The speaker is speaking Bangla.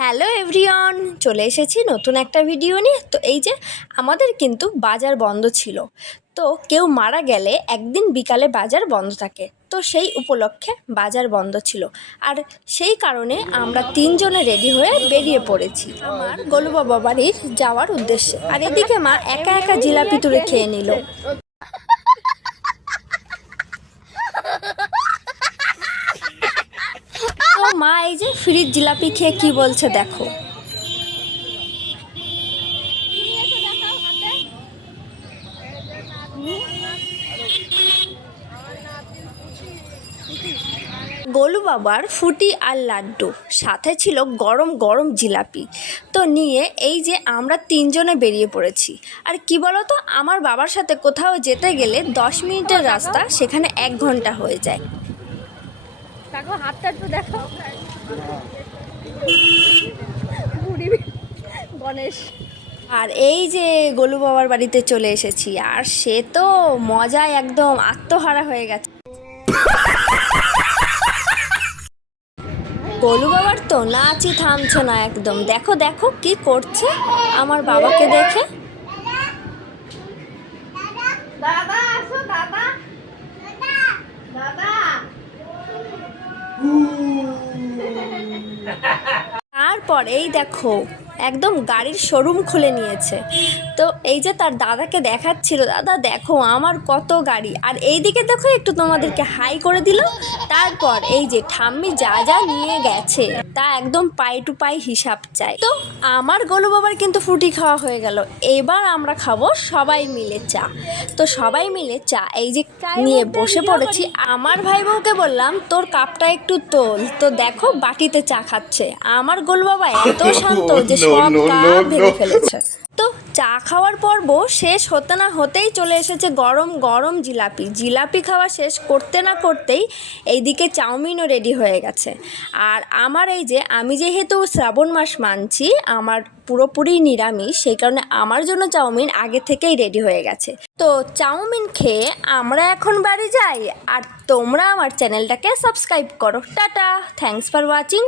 হ্যালো এভরিওয়ান, চলে এসেছি নতুন একটা ভিডিও নিয়ে। তো এই যে আমাদের কিন্তু বাজার বন্ধ ছিল। তো কেউ মারা গেলে একদিন বিকালে বাজার বন্ধ থাকে, তো সেই উপলক্ষে বাজার বন্ধ ছিল। আর সেই কারণে আমরা তিনজনে রেডি হয়ে বেরিয়ে পড়েছি আমার গোলু বাবা বাড়ির যাওয়ার উদ্দেশ্যে। আর এদিকে মা একা একা জিলাপি তুলে খেয়ে নিল। তো মা এই যে ফ্রিজ জিলাপি খেয়ে কি বলছে দেখো। গোলু বাবার ফুটি আর লাড্ডু, সাথে ছিল গরম গরম জিলাপি। তো নিয়ে এই যে আমরা তিনজনে বেরিয়ে পড়েছি। আর কি বলো তো, আমার বাবার সাথে কোথাও যেতে গেলে 10 মিনিটের রাস্তা সেখানে 1 ঘন্টা হয়ে যায়। দেখো হাতটা একটু দেখো, গণেশ। আর এই যে গোলু বাবার বাড়িতে চলে এসেছি, আর সে তো মজায় একদম আত্মহারা হয়ে গেছে। গোলু বাবার তো নাচই থামছে না একদম। দেখো দেখো কি করছে আমার বাবাকে দেখে। দাদা আসো, দাদা দাদা। তারপর এই দেখো একদম গাড়ির শোরুম খুলে নিয়েছে। তো এই যে তার দাদাকে দেখাচ্ছিল, দাদা দেখো আমার কত গাড়ি। আর এইদিকে দেখো একটু তোমাদেরকে হাই করে দিল। তারপর এই যে ঠাম্মি যা যা নিয়ে গেছে তা একদম পাই টু পাই হিসাব চাই। তো আমার গোলু বাবার কিন্তু ফুটি খাওয়া হয়ে গেল। এবার আমরা খাবো সবাই মিলে চা। তো সবাই মিলে চা এই যে নিয়ে বসে পড়েছি। আমার ভাই বউকে বললাম তোর কাপটা একটু তোল। তো দেখো বাটিতে চা খাচ্ছে। আমার গোলু বাবা এত শান্ত যে সব কাপ ভেঙে ফেলেছে। তো চা খাওয়ার পর্ব শেষ হতে না হতেই চলে এসেছে গরম গরম জিলাপি। জিলাপি খাওয়া শেষ করতে না করতেই এইদিকে চাউমিনও রেডি হয়ে গেছে। আর আমার এই যে আমি যেহেতু শ্রাবণ মাস মানছি, আমার পুরোপুরি নিরামিষ, সেই কারণে আমার জন্য চাউমিন আগে থেকেই রেডি হয়ে গেছে। তো চাউমিন খেয়ে আমরা এখন বাড়ি যাই। আর তোমরা আমার চ্যানেলটাকে সাবস্ক্রাইব করো। Tata, thanks for watching.